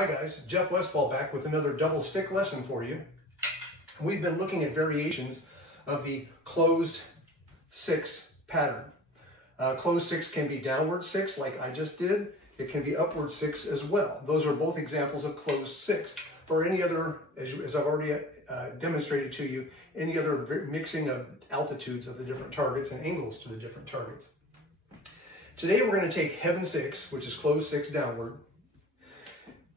Hi guys, Jeff Westfall back with another double stick lesson for you. We've been looking at variations of the closed six pattern. Closed six can be downward six like I just did. It can be upward six as well. Those are both examples of closed six. Or any other, as I've already demonstrated to you, any other mixing of altitudes of the different targets and angles to the different targets. Today we're going to take heaven six, which is closed six downward,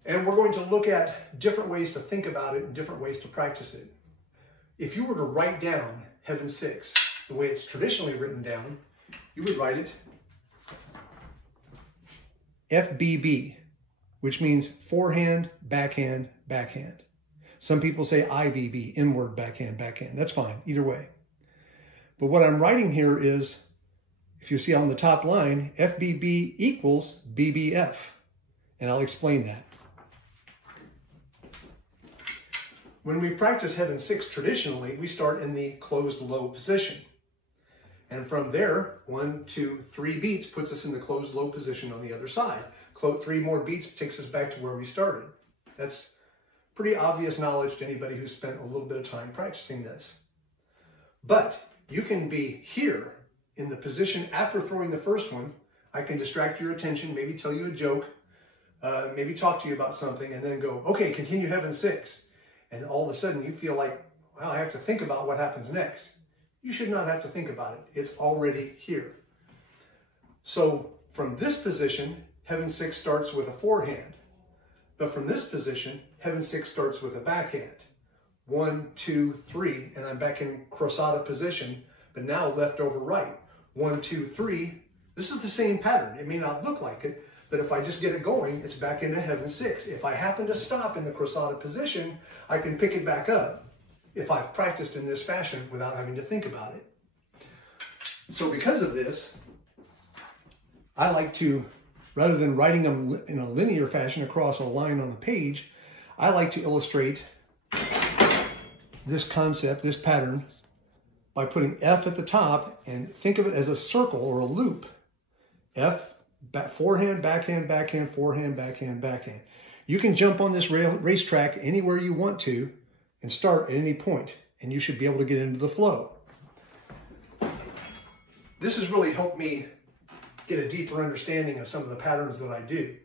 and we're going to look at different ways to think about it and different ways to practice it. If you were to write down heaven six, the way it's traditionally written down, you would write it FBB, which means forehand, backhand, backhand. Some people say IBB, inward, backhand, backhand. That's fine, either way. But what I'm writing here is, if you see on the top line, FBB equals BBF. And I'll explain that. When we practice heaven six traditionally, we start in the closed low position. And from there, 1, 2, 3 beats puts us in the closed low position on the other side. 3 more beats takes us back to where we started. That's pretty obvious knowledge to anybody who's spent a little bit of time practicing this. But you can be here in the position after throwing the first one. I can distract your attention, maybe tell you a joke, maybe talk to you about something, and then go, okay, continue heaven six. And all of a sudden you feel like, well, I have to think about what happens next. You should not have to think about it. It's already here. So from this position, heaven six starts with a forehand. But from this position, heaven six starts with a backhand. 1, 2, 3, and I'm back in crosata position, but now left over right. 1, 2, 3. This is the same pattern. It may not look like it, but if I just get it going, it's back into heaven six. If I happen to stop in the crosata position, I can pick it back up if I've practiced in this fashion without having to think about it. So because of this, I like to, rather than writing them in a linear fashion across a line on the page, I like to illustrate this concept, this pattern, by putting F at the top and think of it as a circle or a loop. F, forehand, backhand, backhand, forehand, backhand, backhand. You can jump on this racetrack anywhere you want to and start at any point, and you should be able to get into the flow. This has really helped me get a deeper understanding of some of the patterns that I do.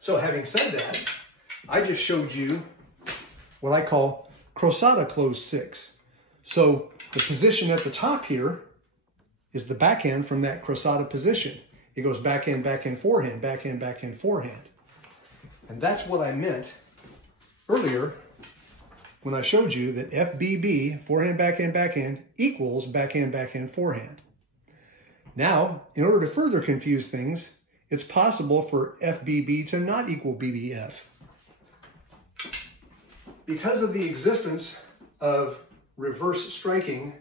So having said that, I just showed you what I call crosata closed six. So the position at the top here is the backhand from that crosata position. It goes backhand, backhand, forehand, backhand, backhand, forehand. And that's what I meant earlier when I showed you that FBB, forehand, backhand, backhand, equals backhand, backhand, forehand. Now, in order to further confuse things, it's possible for FBB to not equal BBF. Because of the existence of reverse striking,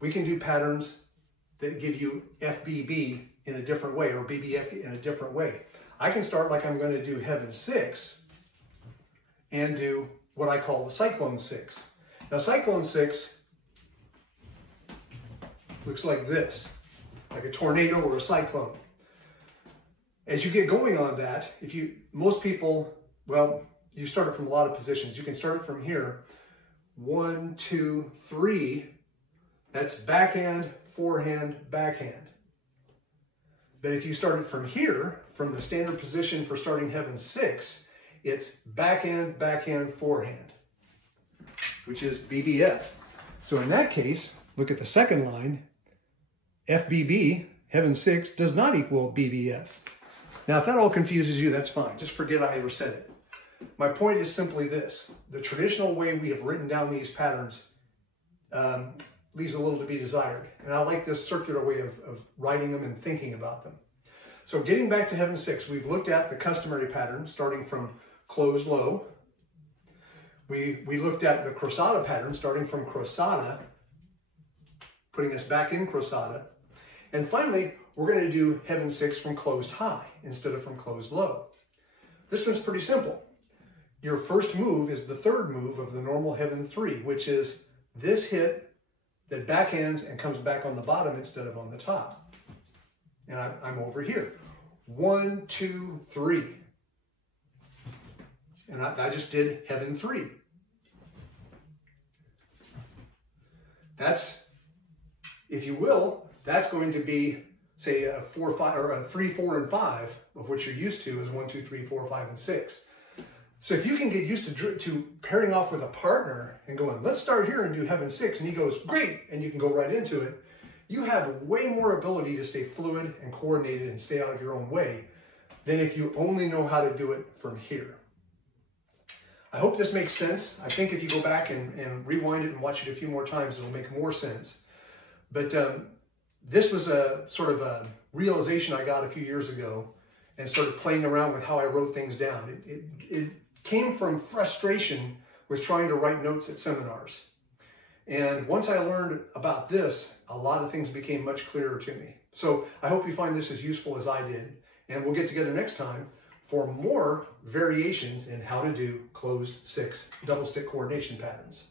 we can do patterns that give you FBB in a different way, or BBF in a different way. I can start like I'm going to do heaven six and do what I call the cyclone six. Now cyclone six looks like this, like a tornado or a cyclone. As you get going on that, most people, well, you start it from a lot of positions. You can start it from here. 1, 2, 3, that's backhand, forehand, backhand. But if you start it from here, from the standard position for starting heaven six, it's backhand, backhand, forehand, which is BBF. So in that case, look at the second line, FBB, heaven six, does not equal BBF. Now, if that all confuses you, that's fine. Just forget I ever said it. My point is simply this. The traditional way we have written down these patterns leaves a little to be desired. And I like this circular way of writing them and thinking about them. So getting back to heaven six, we've looked at the customary pattern starting from closed low. We looked at the crosata pattern starting from crosata, putting us back in crosata. And finally, we're going to do heaven six from closed high instead of from closed low. This one's pretty simple. Your first move is the third move of the normal heaven three, which is this hit that backhands and comes back on the bottom instead of on the top. And I'm over here. 1, 2, 3. And I just did heaven 3. That's, if you will, that's going to be, say, a 4, 5, or a 3, 4, and 5, of which you're used to is 1, 2, 3, 4, 5, and 6. So if you can get used to pairing off with a partner and going, let's start here and do heaven 6, and he goes, great, and you can go right into it, you have way more ability to stay fluid and coordinated and stay out of your own way than if you only know how to do it from here. I hope this makes sense. I think if you go back and rewind it and watch it a few more times, it'll make more sense. But this was a sort of a realization I got a few years ago and started playing around with how I wrote things down. It came from frustration with trying to write notes at seminars. And once I learned about this, a lot of things became much clearer to me. So I hope you find this as useful as I did. And we'll get together next time for more variations in how to do closed 6 double stick coordination patterns.